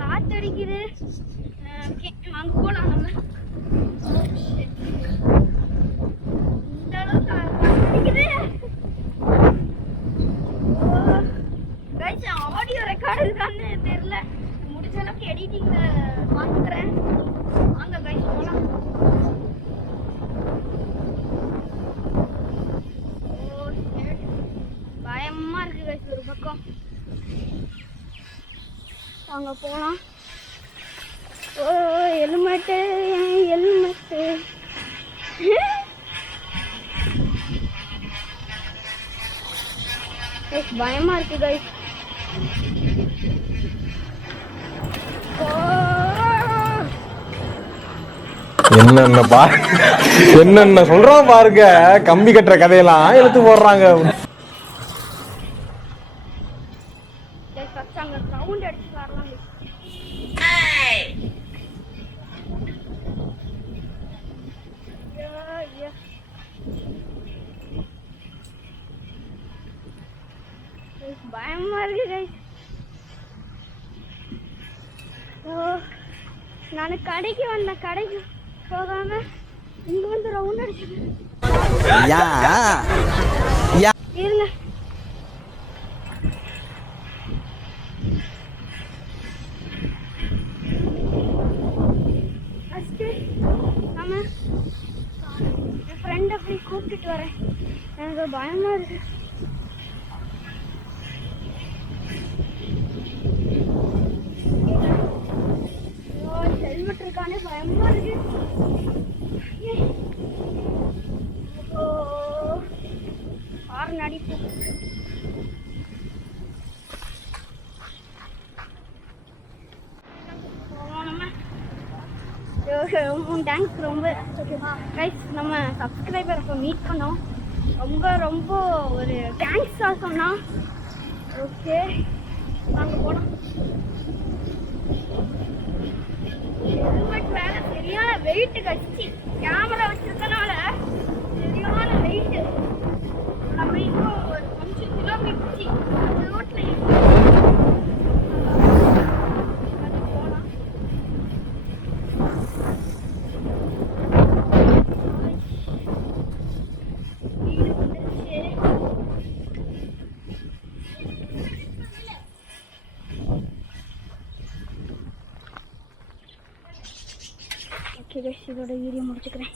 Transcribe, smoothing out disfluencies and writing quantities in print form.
காத்தடிக்குது. அங்க போலாம் நம்ம. இந்த அளவுக்கு காத்தடிக்குது. ஆடியோ ரெக்கார்டு இருக்கான்னு தெரியல. முடிஞ்ச அளவுக்கு எடிட்டிங்ல பாத்துக்கிறேன். வாங்க கைஸ் போலாம். பயமா இருக்கு கைஸ் ஒரு பக்கம். வாங்க போலாம். ஓ ஹெல்மெட்டு ஹெல்மெட்டு. பயமா இருக்கு கைஸ். என்னென்ன சொல்றான் பாருங்க. கம்பி கட்டுற கதையெல்லாம் எடுத்து போடுறாங்க. பயமா இருக்கு கைஸ். நான் கடைக்கு வந்தேன். கடைக்கு போகாம இங்க வந்து ரவுண்ட் அடிச்சுட்டேன். இருங்க. நம்ம என் ஃப்ரெண்டை போய் கூப்பிட்டுட்டு வரேன். எனக்கு பயமா இருக்கு. ஹெல்மெட் இருக்கானே பயமா இருக்கு. ஹார்ன் அடிப்பு. தேங்க்ஸ் ரொம்ப. கைஸ் நம்ம சப்ஸ்கிரைபர் இப்போ மீட் பண்ணோம். ரொம்ப ஒரு தேங்க்ஸாக சொன்னா. ஓகே வாங்க போனோம். ஹெல்மெட் மேலே சரியான வெயிட்டு கட்சி. கேமரா வச்சிருக்கனால சரியான வெயிட்டு. நம்ம இன்னும் ஒரு 5 கிலோமீட்டர் ரோட்ல போகலாம். வீடு வந்துருச்சு. ஓகே கைஸ், இதோட வீடியோ முடிச்சுக்கிறேன்.